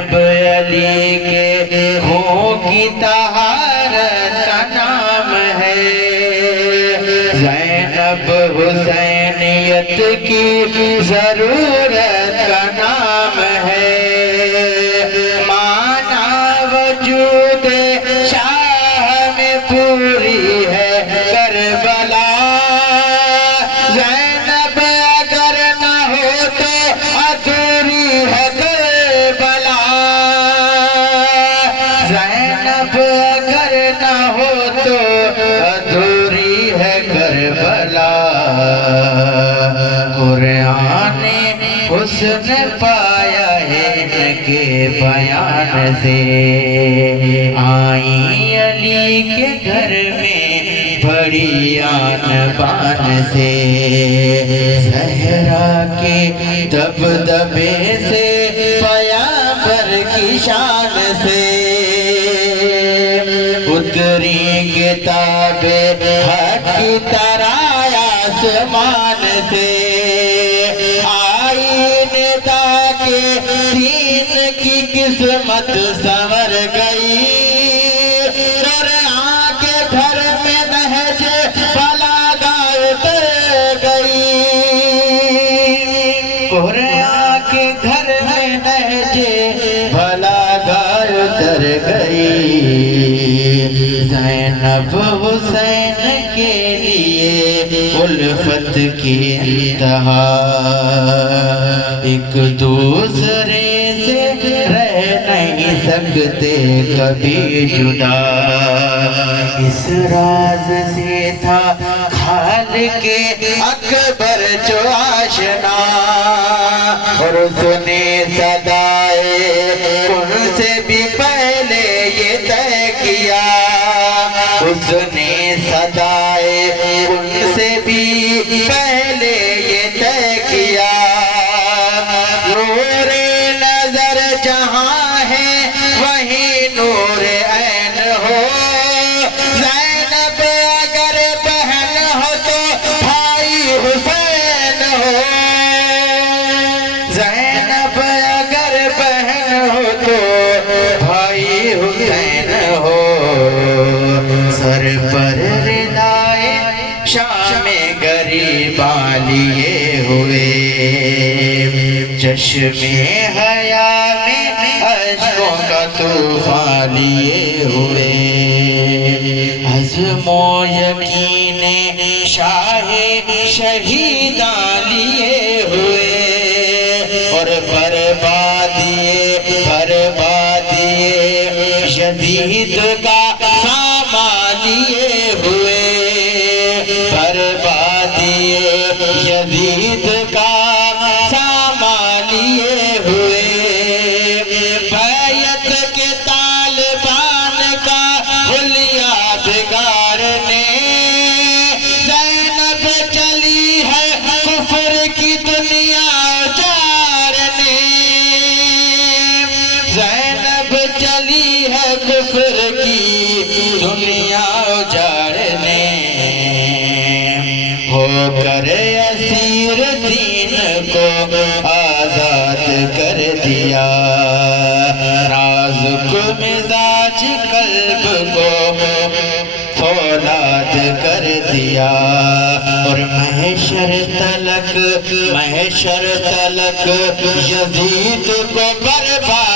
زینب علی کے خون کی طہارت کا نام ہے، زینب حسینیت کی ضرورت کا نام ہے، مانا وجود شاہ میں پوری ہے کربلا، زینب اگر نہ ہو تو ادھوری ہے کربلا، زینب اگر نہ ہو تو ادھوری ہے کربلا، قرآن حسن پایا ہے ان کے بیان سے، آئی علی کے گھر میں بڑی آن بان سے، زہرا کے دبدبے سے پیغمبر کی شان سے، اتری کتاب حق کی طرح آسمان سے، آئی نیتا کے دین کی قسمت سنور گئی، قرآن کے گھر میں نہج بلاغت اتر گئی، قرآن کے گھر میں نہج بلاغت اتر گئی، زینب حسین کے لیے الفت کی انتہا، ایک دوسرے سے رہ نہیں سکتے کبھی جدا، اس راز سے تھا خالق اکبر جو آشنا، اور سنے صدائے ان سے بھی پہلے یہ طے کیا، اس نے صدائے ان سے بھی پہلے یہ طے کیا، نور نظر جہاں ہے وہی نور عین ہو، زینب اگر بہن ہو تو بھائی حسین ہو، زینب اگر بہن ہو تو بھائی حسین ہو، سر پر ردائے شام گریباں لیے ہوئے، چشم حیا میں اشکوں کا طوفان لیے ہوئے، عزم و یقین شاہ شہیداں لیے ہوئے، اور بربادیے یزید کا سامان لیے ہوئے، بربادیے یزید کا سامان لیے ہوئے، بیعت کے طالبان کا حلیہ بگاڑنے، زینب چلی ہے کفر کی دنیا اجارنے، زینب چلی ہے کفر کی دنیا اجارنے، ہو کر اسیر دین کو آزاد کر دیا، نازک مزاج قلب کو فولاد کر دیا، اور محشر تلک یزید کو برباد